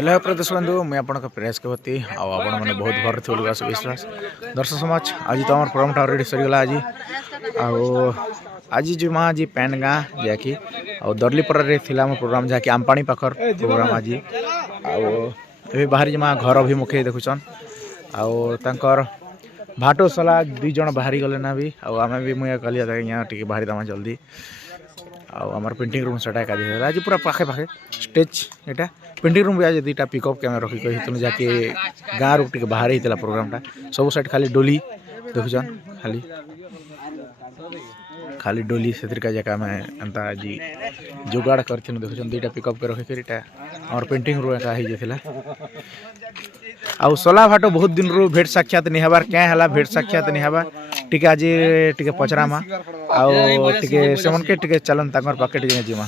hello प्रदेश बंधु मुझे आपंक प्रेस कवती आपण मैंने बहुत भर थे विश्वास दर्शक समाज आज तो आम प्रोग्राम अलरेडी सरीगला आज जो माँ आज पैन गाँ जहाँकि दर्लीपर प्रोग्राम जहाँकि आमपाणी पाखर प्रोग्राम आज आए बाहरी माँ घर भी मुखे देखुचन आर भाटो सला दुई जन बाहरी गले ना भी आम भी मुझे कहली यहाँ टे बाहरी दमा जल्दी आमर पेंटिंग रूम सेटा का आज पूरा पाखे पाखे स्टेज यहाँ पेंटिंग रूम भी आज दुईटा पिकअप कैमेरा रखी कही जहाँकि गाँव रू टे बाहर होता प्रोग्रामटा सब साइड खाली डोली देखुचन खाली डोली से जगह आम एंता आज जुगाड़ कर देखुन दुईटा पिकअप के रखिक आम पेंटिंग रूम एका हो आउ सला भाट बहुत दिन रू भेट साक्षात नहीं हबार क्या है भेट साक्षात नहीं हबार टिके आज टिके पचरामा आउ टिके सेमन के टिके चलन ताकर पाके टिके जीमा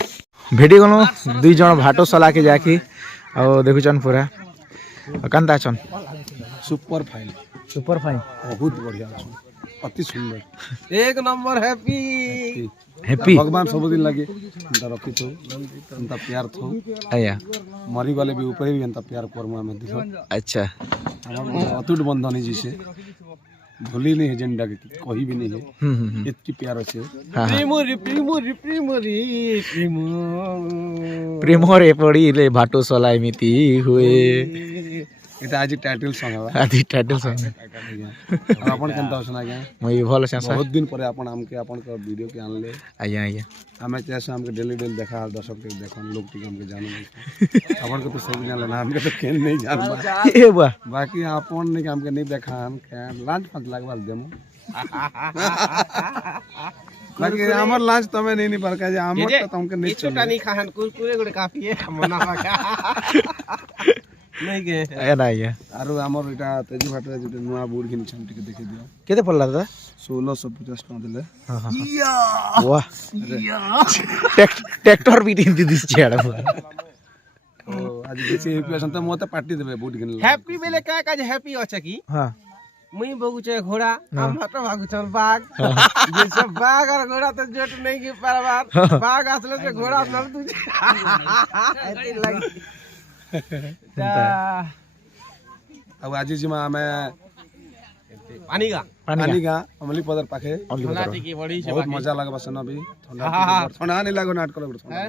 भेटी गनु दुई जन भाटो सला के जाकी आउ देखुचन पूरा कांता छन सुपर फाइन बहुत बढ़िया अति सुंदर एक नंबर हैप्पी हैप्पी भगवान सब दिन लगे एंता रखी थो एंता प्यार थो आया मरी वाले भी ऊपर भी एंता प्यार करमा में दिखो अच्छा हमर अटूट बंधन है जिसे भूली नहीं है जेंडा के कहीं भी नहीं है इतनी प्यार अच्छे प्रेम रे पड़ी ले भाटो सलाई मिति हुए এটা আজি টাইটেল সং হবা আজি টাইটেল সং আপন কেনতা হছনা আজ্ঞা মই ভাল আছে बहुत दिन पर आपन हमके आपन का वीडियो के आनले आज्ञा आज्ञा हमें जैसे हमके डेली देखा दर्शक के देखन लोग टिक हमके जानो आपन के तो सब जानले ना हमके तो केन नहीं जानबा ए बा बाकी आपन ने हमके नहीं देखा हम के लांच फंस लागवाल देमो बाकी हमर लांच तमे नहीं बरका जे हमर तो हमके नहीं छोटा नहीं खाहन कुरकुरे गुड़े काफी है मना नहीं के ए ना ये आरो हमर एटा तेजी भाटा जे नुआ बोर्ड के नीचे टिके देखे दियो केते पड़ला दादा 1650 टका दिले या वाह ट्रैक्टर भी दिन दिस छेड़ा ओ आज जैसे हैप्पी असन त मते पार्टी देबे बोर्ड के हैप्पी बेले का का हैप्पी अछि की हां मुई बगुचे घोड़ा हम भाटो भागुचन बाघ जे सब बाघ और घोड़ा तो जोट नहीं की परवार बाघ असले से घोड़ा नल दू ऐती लगी अब आज जिमा हमें पानी का अमली पदर पाखे ठंडा की बड़ी से बहुत मजा लगा बसन अभी ठंडा नहीं लागो नाटक कर ठंडा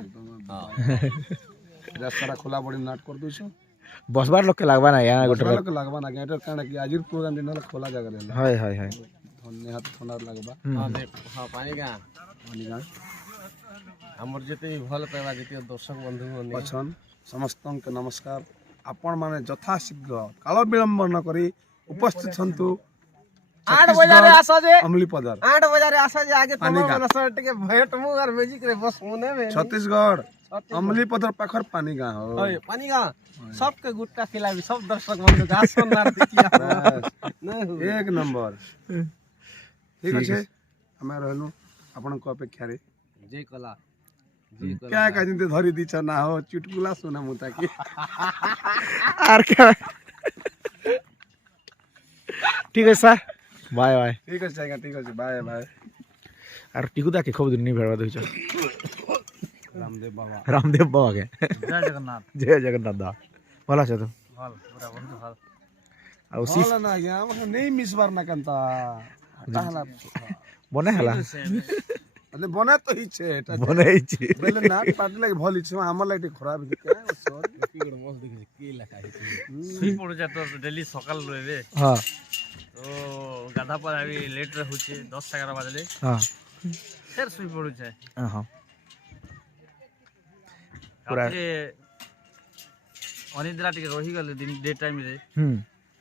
रास्ता खुला बड़ी नाटक कर दूछु बस बार लोग के लागबा ना यार गोटे लोग के लागबा ना गेटर काना की आज प्रोग्राम दिन खोला जगह ले हाय हाय हाय धन्य हाथ ठंडा लागबा हां पानी का हमर जते भल पाइबा जते दर्शक बंधु अछन समस्त के नमस्कार आपण माने यथा शीघ्र काल विलंब न करी उपस्थित हंतु 8 बजे रे आसा जे अमली पदर 8 बजे रे आसा जे आगे तमाम मनसट के भेट मु और म्यूजिक रे बस मुने में छत्तीसगढ़ अमली पदर पाखर पानी गा हो ओए पानी गा सबके गुट्टा खिलाबी सब दर्शक बंधु गासन नार दिया नहीं एक नंबर ठीक আছে हमें रहनु आपण को अपेक्षा रे जय कला क्या का जिंदे धरी दीछ ना हो चुटकुला सुना मुता की और क्या ठीक है सर बाय बाय ठीक है बाय बाय और टिकुदा के खूब दिन नहीं भेड़वा देछ रामदेव बाबा के जय जगन्नाथ दा भला छ तो भल पूरा बंधु भल आ सीस ना गया नहीं मिस बार ना कंता हला बने हला अने बना तो ही छे एटा बने ही छे बेले ना पार्टी लागे भल इछ हमर लागे खराब दिखे सर की गोड़ मस्त दिखे के लगा सुई पड़ जा तो डेली सकाल रे हां तो गाधा पर अभी लेट रे होचे 10 11 बजे हां फिर सुई पड़ जाए हां पूरा अनिद्रा टिके रही गले दिन डे टाइम रे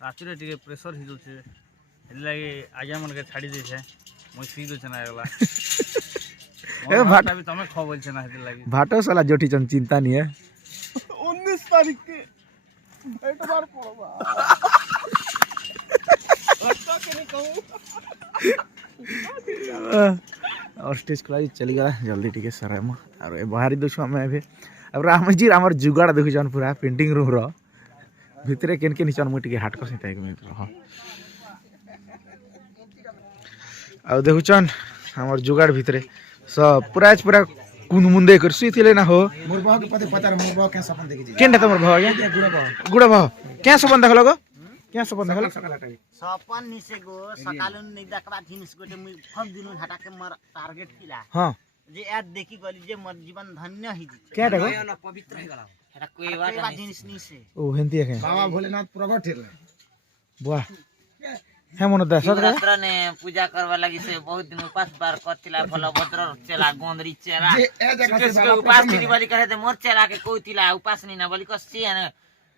राति रे टिके प्रेशर ही जोचे लागि आज्ञा मन के छाड़ी दे छे मोय सी दो चना आगला ए भाटा भी तमे खो बोल छना हेते लागि भाटो साला जोठी चन चिंता नहीं है 19 तारीख के भेट बार पड़बा अच्छा के नहीं कहूं और स्टेज क्लास चली गला जल्दी टिके सराय म और ए बाहरी दोछो हमें अबे अब रामजी हमर जुगाड़ देखु जन पूरा पेंटिंग रूम रो भितरे केन के निचन मुटी के हाट को सिता के मित्र हां आ देखु चन हमर जुगाड़ भितरे सब पूरा कुन मुंदे कर सुईथिले ना हो मोर बह के पते पता मोर बह के सपन देखि छी केनटा तमर भाव आज्ञा गुड़ा भाव क्या सपन देखलो गो क्या सपन देखलो सकाल हटाई सपन निसे गो सकालुन निदाकबा जिनिस गोटे मुई फक दिनु हटाके मर टार्गेट थिला हां जे याद देखि गली जे मोर जीवन धन्य हि जी क्या देखो पवित्र हे गला हेटा कोई बात जिनिस निसे ओ हेंती है बाबा भोलेनाथ प्रगट हेले वाह है मन दा सदरे शिवरात्र ने पूजा करवा लगी से बहुत दिन उपास बार करथिला भलभद्र चला गोंदरी चला जे ए जगह से के उपास तिरी बोली करे ते मोर चला के कोइतिला उपास नि ना बोली कसी है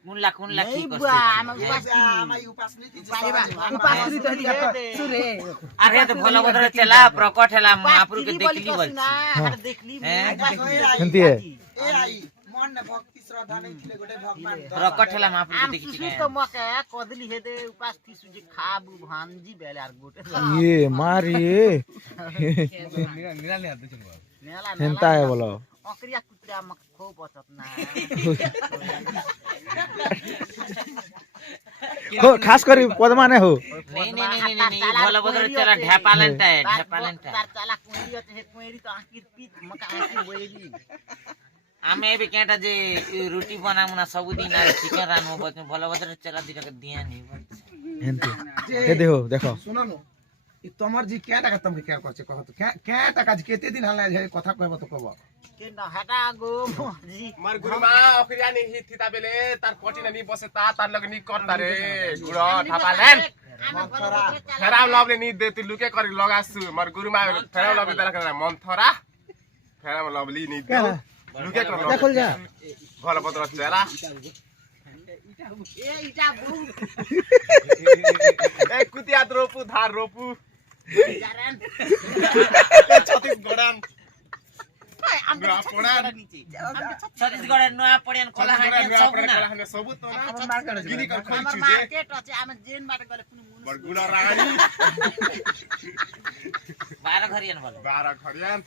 मुनला कुनला की नहीं करसी बुआ हम उपास नहीं थी सुरे अरे तो भलभद्र चला प्रकट हैला महापुर के देखली बोल हां देखली हेंती है ए आई मन ने भक्ति श्रद्धा नहीं थिले गोटे भगवान प्रकट हैला महापुर के आम देखली सुसु तो मके कदली हेदे उपास थी सुजे खाबु भांजी बेले यार गोटे ये मारिए नेला हेंता है बोलो अकरिया कुतरा मक खो बचत ना हो खास करी पदमा ने हो नहीं भलभद्र चला ढेपालेंटा है ढेपालेंटा तार चाला कुंडी है कुंडी तो आखिर पीत मका आखिर बोली आमे भी केटा जे रोटी बनामुना सब दिन आ चिकन रानमो बच भलभद्र चला दिका के दिया नहीं हेंती ये देखो देखो सुनो न ई तमर जी क्या टका तुमके क्या करछे कहत क्या टका जी केते दिन हला जे कथा कहबो तो कहबो के न हटा गो जी मार गुरुमा अखरिया नि हिथिता बेले तार पटिना नि बसेता तार लग नि करता रे गुरो थापालेन फेराम लबले नि दे तु लुके करि लगासु मार गुरुमा फेराम लबले दला करे मनथरा फेराम लबली नि दे लुके कर क्या खोल जा भलभद्र चला ए इटा बु ए कुतिया रोपु धार रोपु जारन छत्तीसगढ़न हम गुरा पड़ान छत्तीसगढ़ नया पड़ियन कोला हाने सब ना सब तो ना गिरी कर खइ हमर छु जे मार्केट अछि हम जेन बाटे गले कुनु मुनु बड़ गुला रानी 12 घरियन बोल 12 खरियान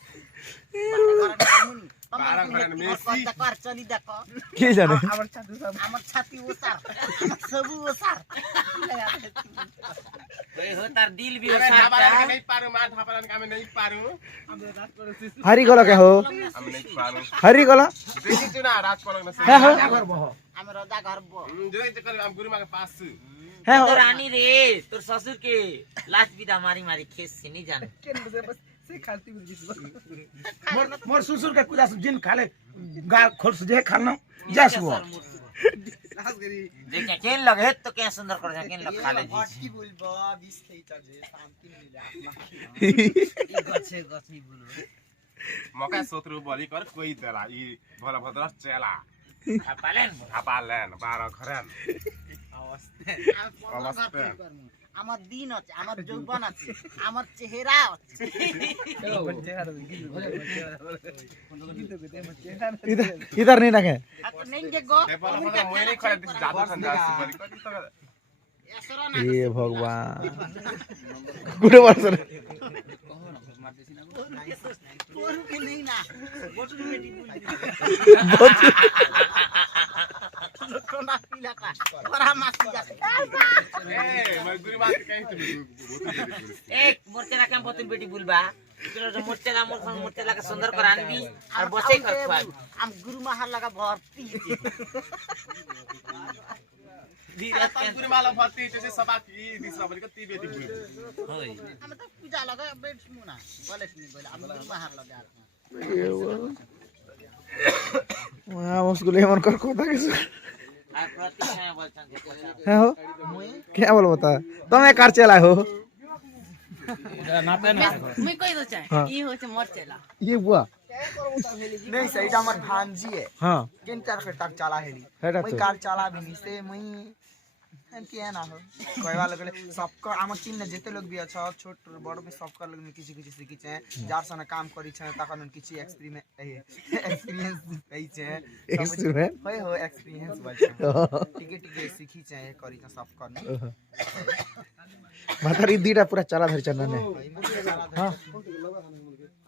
बारह घर मेसी कर चली देखो के जाने हमर छाती ओसार सब ओसार कोई हो तार दिल भी अरे ओसार ढाबालन के नहीं पारू मार ढाबालन के हमें नहीं पारू हरी गलो के हो हम नहीं पारू हरी गलो देखि छु ना रात पलक न है हो घर बह हम रजा घर बो जुरै चक्कर हम गुरुमा के पास छु है हो तो रानी रे तोर ससुर के लाश विदा मारी मारी खेस से नहीं जाने मोर सुसुर के कुदा जिन खाले गा खोस जे खालनो जस वो जे केन लगे तो क्या सुंदर कर जा केन लग खा ले जी बोलबो 20 थैता जे शांति मिले गछे गछी बोलो मका सोत्रु बलि कर कोही देला ई भलभद्र चेला पालेन थापालेन 12 खरान अवस्था আমার দিন আছে আমার যৌবন আছে আমার চেহারা আছে इधर नहीं रखे नहीं के गो ते भलभद्र मोय नहीं खरे दिस जादू खंदा बलि कर तो एसरा ना ये भगवान गुड़े वर्ष कोरु के नहीं ना बोटू बेटी बोल कोना पिलाटा बड़ा मासी जा ए मैं गुरुमा के कहि तुम एक मोरचेला के बोतल बेटी बुलबा तो मोरचेला मोरचेला के सुंदर कर आनबी और बसे कर खुआ हम गुरु महार लगा भर्ती धीरे तन गुरुमाला भर्ती जैसे सभा की दिसरा बलि कर ती बेटी बुल होई हम तो पूजा लगा बेट मुना बोले नहीं बोले हम गुरु महार लगा वहां उसको लेमन कर को था आ प्रतिज्ञा बोलछन है हो क्या बोल बता तुम एक कार चला हो मैं कोई तो चाहे ये हो से मर चला ये बुआ नहीं सही हमर भांजी है हां किन चार के टक चला हेली हेडा मैं तो कार चला भी नहीं से मैं एंती है ना हो कहवा लगले सबका हमर टीम में जेते लोग भी अच्छा छोट बड़ में सबका लोग में किसी किसी सीखी छे जार सने काम करी छे तखन किसी एक्सपीरियंस पई छे एक्सपीरियंस होय हो एक्सपीरियंस बल टिके टिके सीखी छे करी छे सब करने मातारी दीटा पूरा चला धर चन्ना ने हां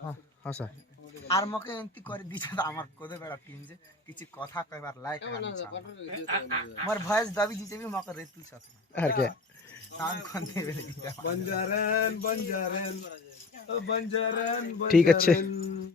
हां हां सर আর মকে এন্তি করে দিছে তো আমার কোদে বেড়া টিম যে কিছু কথা কইবার লাইক আমি আমার ভয়েস দাবি দিছে বি মকে রেতু সাথ हर के কাম কোন দেবে बंजारन बंजारन ओ बंजारन ठीक अच्छे